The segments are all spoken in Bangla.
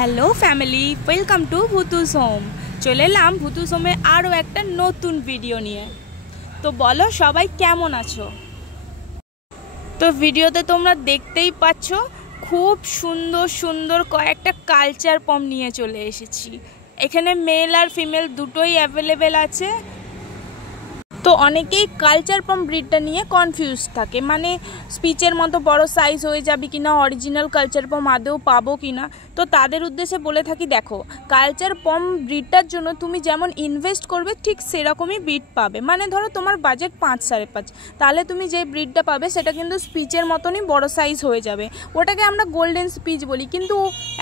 Hello family, welcome to Bhutu's home. চলে এলাম ভুতুস হোমে আরও একটা নতুন ভিডিও নিয়ে। তো বলো সবাই কেমন আছো? তো ভিডিওতে তোমরা দেখতেই পাচ্ছ খুব সুন্দর সুন্দর কয়েকটা কালচার পম নিয়ে চলে এসেছি। এখানে মেল আর ফিমেল দুটোই অ্যাভেলেবেল আছে। তো অনেকেই কালচার পম ব্রিডটা নিয়ে কনফিউজ থাকে, মানে স্পিচের মতো বড় সাইজ হয়ে যাবে কিনা, অরিজিনাল কালচার পম আদৌ পাবো কিনা। তো তাদের উদ্দেশ্যে বলে থাকি, দেখো কালচার পম ব্রিডটার জন্য তুমি যেমন ইনভেস্ট করবে ঠিক সেরকমই ব্রিড পাবে। মানে ধরো তোমার বাজেট 5-5.5, তাহলে তুমি যে ব্রিডটা পাবে সেটা কিন্তু স্পিচের মতনই বড় সাইজ হয়ে যাবে। ওটাকে আমরা গোল্ডেন স্পিচ বলি, কিন্তু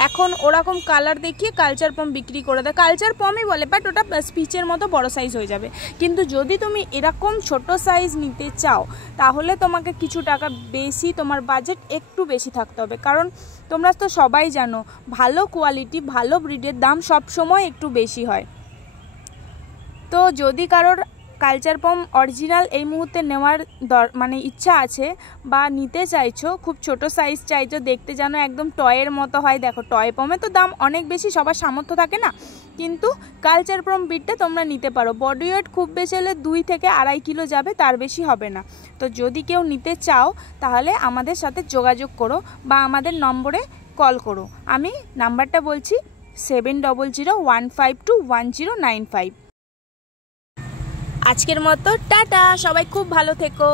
এখন ওরকম কালার দেখিয়ে কালচার পম বিক্রি করে দেয়, কালচার পমই বলে, বাট ওটা স্পিচের মতো বড় সাইজ হয়ে যাবে। কিন্তু যদি তুমি এরকম ছোট সাইজ নিতে চাও তাহলে তোমাকে কিছু টাকা বেশি, তোমার বাজেট একটু বেশি থাকতে হবে। কারণ তোমরা তো সবাই জানো ভালো কোয়ালিটি ভালো ব্রিডের দাম সবসময় একটু বেশি হয়। তো যদি কারোর কালচার পম অরিজিনাল এই মুহূর্তে নেওয়ার মানে ইচ্ছা আছে বা নিতে চাইছো, খুব ছোট সাইজ চাইছো, দেখতে যেন একদম টয়ের মতো হয়, দেখো টয় পমে তো দাম অনেক বেশি, সবার সামর্থ্য থাকে না, কিন্তু কালচার পম ব্রিডটা তোমরা নিতে পারো। বডি ওয়েট খুব বেশি হলে 2 থেকে 2.5 কিলো যাবে, তার বেশি হবে না। তো যদি কেউ নিতে চাও তাহলে আমাদের সাথে যোগাযোগ করো বা আমাদের নম্বরে কল করো। আমি নাম্বারটা বলছি 7001521095। আজকের মতো টাটা, সবাই খুব ভালো থেকো।